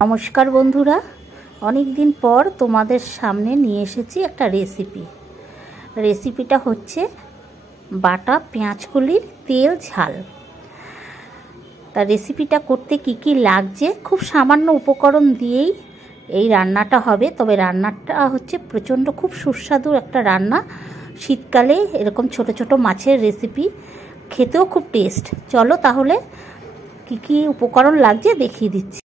নমস্কার বন্ধুরা, অনেক দিন পর তোমাদের সামনে নিয়ে এসেছি একটা রেসিপিটা হচ্ছে বাটা পেঁয়াজকলির তেল ঝাল। তা রেসিপিটা করতে কি কি লাগছে, খুব সামান্য উপকরণ দিয়েই এই রান্নাটা হবে। তবে রান্নাটা হচ্ছে প্রচণ্ড খুব সুস্বাদু একটা রান্না। শীতকালে এরকম ছোট ছোট মাছের রেসিপি খেতেও খুব টেস্ট। চলো তাহলে কি কি উপকরণ লাগছে দেখিয়ে দিচ্ছি।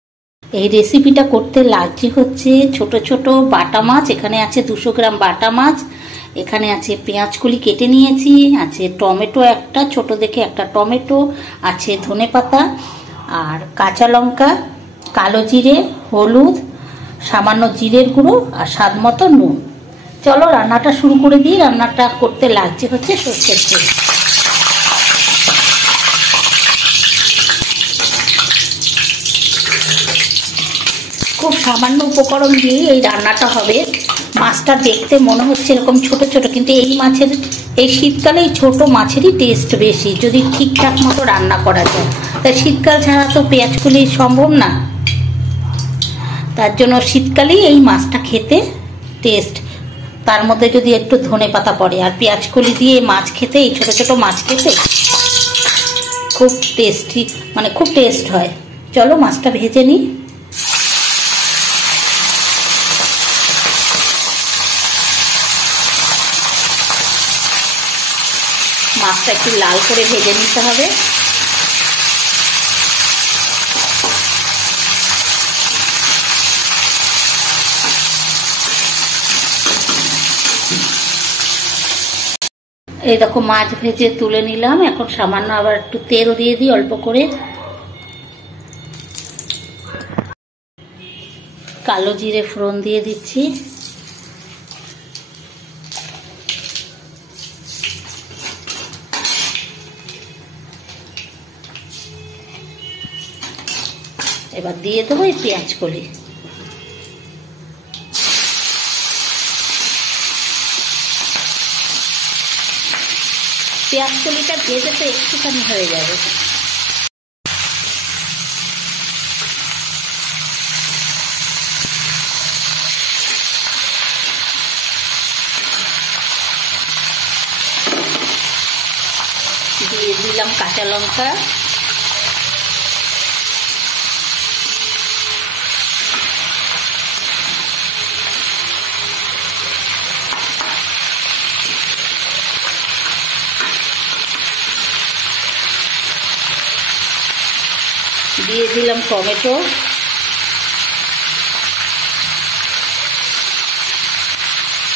এই রেসিপিটা করতে লাগছে হচ্ছে ছোট ছোট বাটা মাছ। এখানে আছে 200 গ্রাম বাটা মাছ, এখানে আছে পেঁয়াজকলি কেটে নিয়েছি, আছে টমেটো একটা ছোট দেখে একটা টমেটো, আছে ধনেপাতা আর কাঁচা লঙ্কা, কালো জিরে, হলুদ, সামান্য জিরের গুঁড়ো আর স্বাদ মতো নুন। চলো রান্নাটা শুরু করে দিই। রান্নাটা করতে লাগছে হচ্ছে সর্ষের তেল। খুব সামান্য উপকরণ দিয়ে এই রান্নাটা হবে। মাছটা দেখতে মনে হচ্ছে এরকম ছোট ছোট, কিন্তু এই শীতকালে এই ছোট মাছেরই টেস্ট বেশি যদি ঠিকঠাক মতো রান্না করা যায়। তাই শীতকাল ছাড়া তো পেঁয়াজকলি সম্ভব না, তার জন্য শীতকালেই এই মাছটা খেতে টেস্ট। তার মধ্যে যদি একটু ধনেপাতা পড়ে আর পেঁয়াজকলি দিয়ে মাছ খেতে, এই ছোট ছোট মাছ খেতে খুব টেস্টি, মানে খুব টেস্ট হয়। চলো মাছটা ভেজে নিই। মাছটা একটু লাল করে ভেজে নিতে হবে। এই দেখো মাছ ভেজে তুলে নিলাম। এখন সামান্য আবার একটু তেল দিয়ে দিই অল্প করে। কালো জিরে ফোড়ন দিয়ে দিচ্ছি, এবার দিয়ে দেবো এই পেঁয়াজকলি। পেঁয়াজকলিটা ভেজে তো একটুখানি হয়ে যাবে। দিয়ে দিলাম কাঁচা লঙ্কা, দিয়ে দিলাম টমেটো,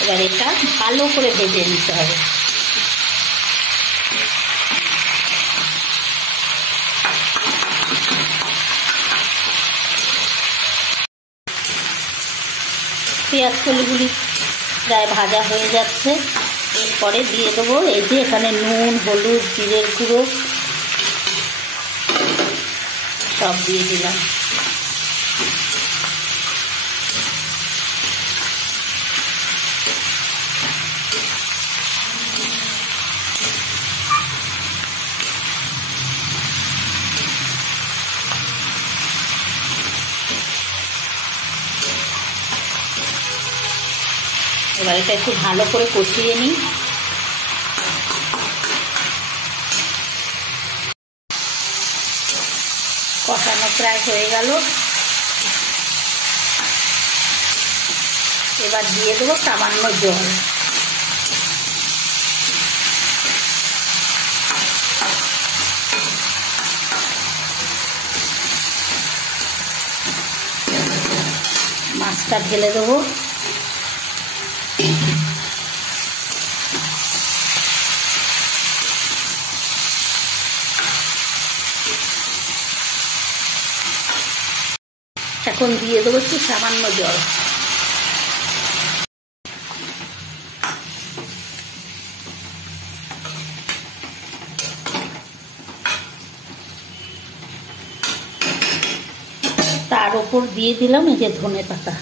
এবার এটা ভালো করে ভেজে নিতে হবে। পেঁয়াজকলিগুলি প্রায় ভাজা হয়ে যাচ্ছে। এরপরে দিয়ে দেবো এই যে এখানে নুন, হলুদ, জিরের গুঁড়ো সব দিয়ে দিলাম। এবার এটা একটু ভালো করে কষিয়ে নিই। কষানো প্রায় হয়ে গেল। এবার দিয়ে দেবো সামান্য জল। মাছটা ঢেলে দেবো। এখন দিয়ে দেবো একটু সামান্য জল। তার উপর দিয়ে দিলাম এই যে ধনেপাতা।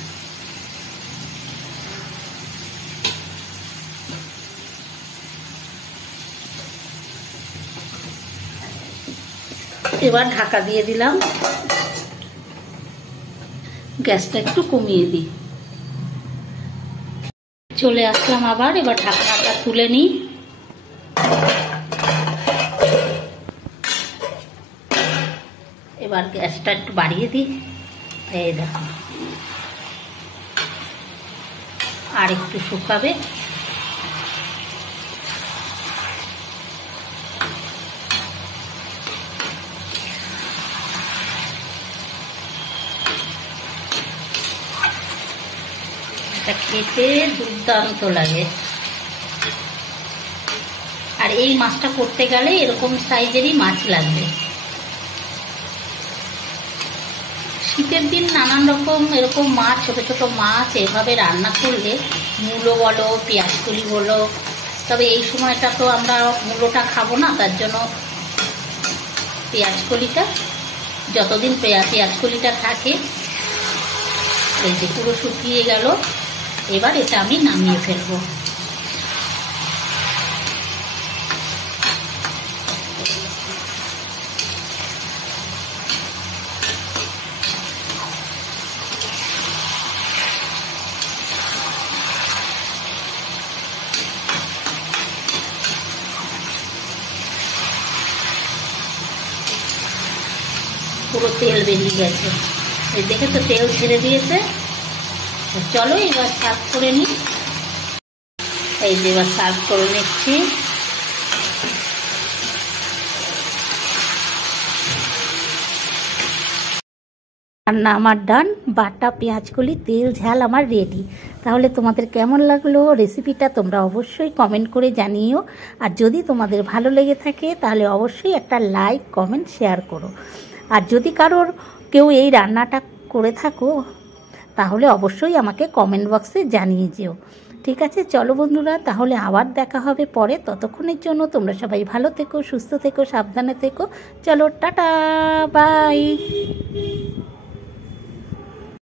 এবার ঢাকা দিয়ে দিলাম। গ্যাসটা একটু কমিয়ে দিই। চলে আসলাম আবার, এবার ঢাকনাটা তুলে নিই। এবার গ্যাসটা একটু বাড়িয়ে দিই। এই দেখো, আর একটু শুকাবে। এটা খেতে দুর্দান্ত লাগে। আর এই মাছটা করতে গেলে এরকম সাইজেরই মাছ লাগবে। শীতের দিন নানান রকম এরকম মাছ, ছোট ছোট মাছ এভাবে রান্না করলে, মূলো বলো, পেঁয়াজকলি বলো, তবে এই সময়টা তো আমরা মূলোটা খাবো না, তার জন্য পেঁয়াজকলিটা, যতদিন পেঁয়াজকলিটা থাকে। এই যে পুরো শুকিয়ে গেল, এবার এটা আমি নামিয়ে ফেলবো। পুরো তেল বেরিয়ে গেছে, এই দেখে তো তেল ছেড়ে দিয়েছে। চলো এবার সার্ভ করে নিই। এই যে এবার সার্ভ করে নিচ্ছি। রান্না আমার ডান, বাটা পেঁয়াজকলি তেল ঝাল আমার রেডি। তাহলে তোমাদের কেমন লাগলো রেসিপিটা তোমরা অবশ্যই কমেন্ট করে জানিও। আর যদি তোমাদের ভালো লেগে থাকে তাহলে অবশ্যই একটা লাইক, কমেন্ট, শেয়ার করো। আর যদি কারোর কেউ এই রান্নাটা করে থাকো তাহলে অবশ্যই আমাকে কমেন্ট বক্সে জানিয়ে যেও। ঠিক আছে, চলো বন্ধুরা, তাহলে আবার দেখা হবে পরে। ততক্ষণের জন্য তোমরা সবাই ভালো থেকো, সুস্থ থেকো, সাবধানে থেকো। চলো, টাটা, বাই।